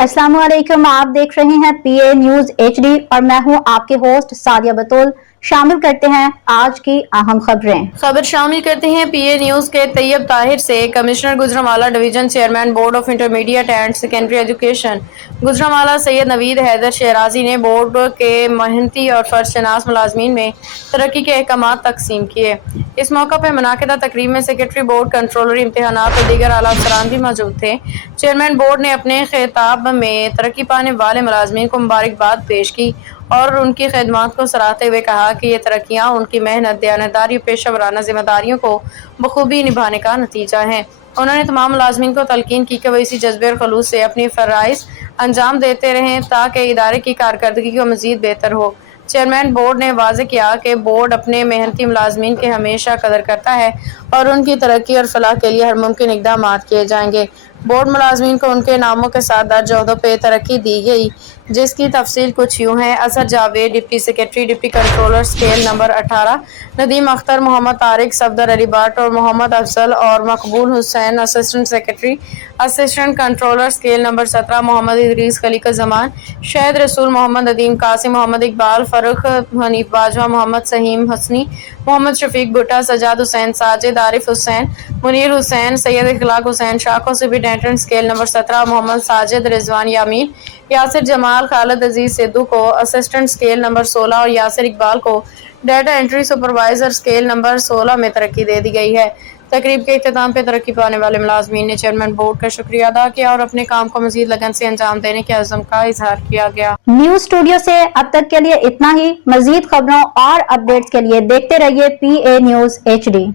अस्सलाम वालेकुम। आप देख रहे हैं पीए न्यूज एचडी और मैं हूं आपके होस्ट सादिया बतूल। शामिल करते हैं आज की अहम खबर शामिल करते हैं पीए न्यूज के तैयब ताहिर से। Commissioner Gujranwala division chairman board of intermediate and secondary education Gujranwala Syed Naveed Haider शहराजी ने बोर्ड के मेहनती और फर्जशनास मुलाजमीन में तरक्की के अहकाम तकसीम किए। इस मौका पर मुनाकिदा तकरीब में सेक्रेटरी बोर्ड, कंट्रोलर इम्तिहानात और दीगर आला अफसरान भी मौजूद थे। चेयरमैन बोर्ड ने अपने खिताब में तरक्की पाने वाले मुलाजमीन को मुबारकबाद पेश की और उनकी खिदमत को सराहते हुए कहा कि ये तरक्कियाँ उनकी मेहनत, दयानतदारी और पेशा वराना जिम्मेदारियों को बखूबी निभाने का नतीजा है। उन्होंने तमाम मुलाजमीन को तलकीन की कि वो इसी जज्बे और खलूस से अपनी फराइज अंजाम देते रहें ताकि इदारे की कारकर्दगी को मजीद बेहतर हो। चेयरमैन बोर्ड ने वाज़ेह किया कि बोर्ड अपने मेहनती मुलाजमीन की हमेशा कदर करता है और उनकी तरक्की और फलाह के लिए हर मुमकिन इक़दाम किए जाएंगे। बोर्ड मुलाजमीन को उनके नामों के साथ दर्ज ओहदों पर तरक्की दी गई, जिसकी तफसील कुछ यूँ है। Asad Javed deputy secretary, deputy controller scale number 18, Nadeem Akhtar, Mohammad Tariq, Safdar Ali Bhatt और मोहम्मद अफजल और Maqbool Hussain assistant secretary. Assistant controller scale number 17, Mohammad Idrees खलीका जमान, शाहिद रसूल, मोहम्मद नदीम कासिम, मोहम्मद इकबाल, फरुख हनीफ बाजवा, मोहम्मद सहीम हसनी, मोहम्मद शफीक भुट्टा, सजाद हुसैन साजिद, आरिफ हुसैन, मुनीर हुसैन, सैयद इखलाक हुसैन शाको, superintendent scale number 17, Mohammad Sajid Rizwan Yameen, Yasir Jamal, Khalid Aziz Sidhu को असिस्टेंट स्केल नंबर 16 और यासिर इकबाल को data entry supervisor scale number 16 में तरक्की दे दी गई है। तकरीब के इख्तिताम पे तरक्की पाने वाले मुलाजमीन ने चेयरमैन बोर्ड का शुक्रिया अदा किया और अपने काम को मजीद लगन से अंजाम देने के अज़्म का इजहार किया गया। न्यूज स्टूडियो से अब तक के लिए इतना ही। मजीद खबरों और अपडेट्स के लिए देखते रहिए पीए न्यूज एचडी।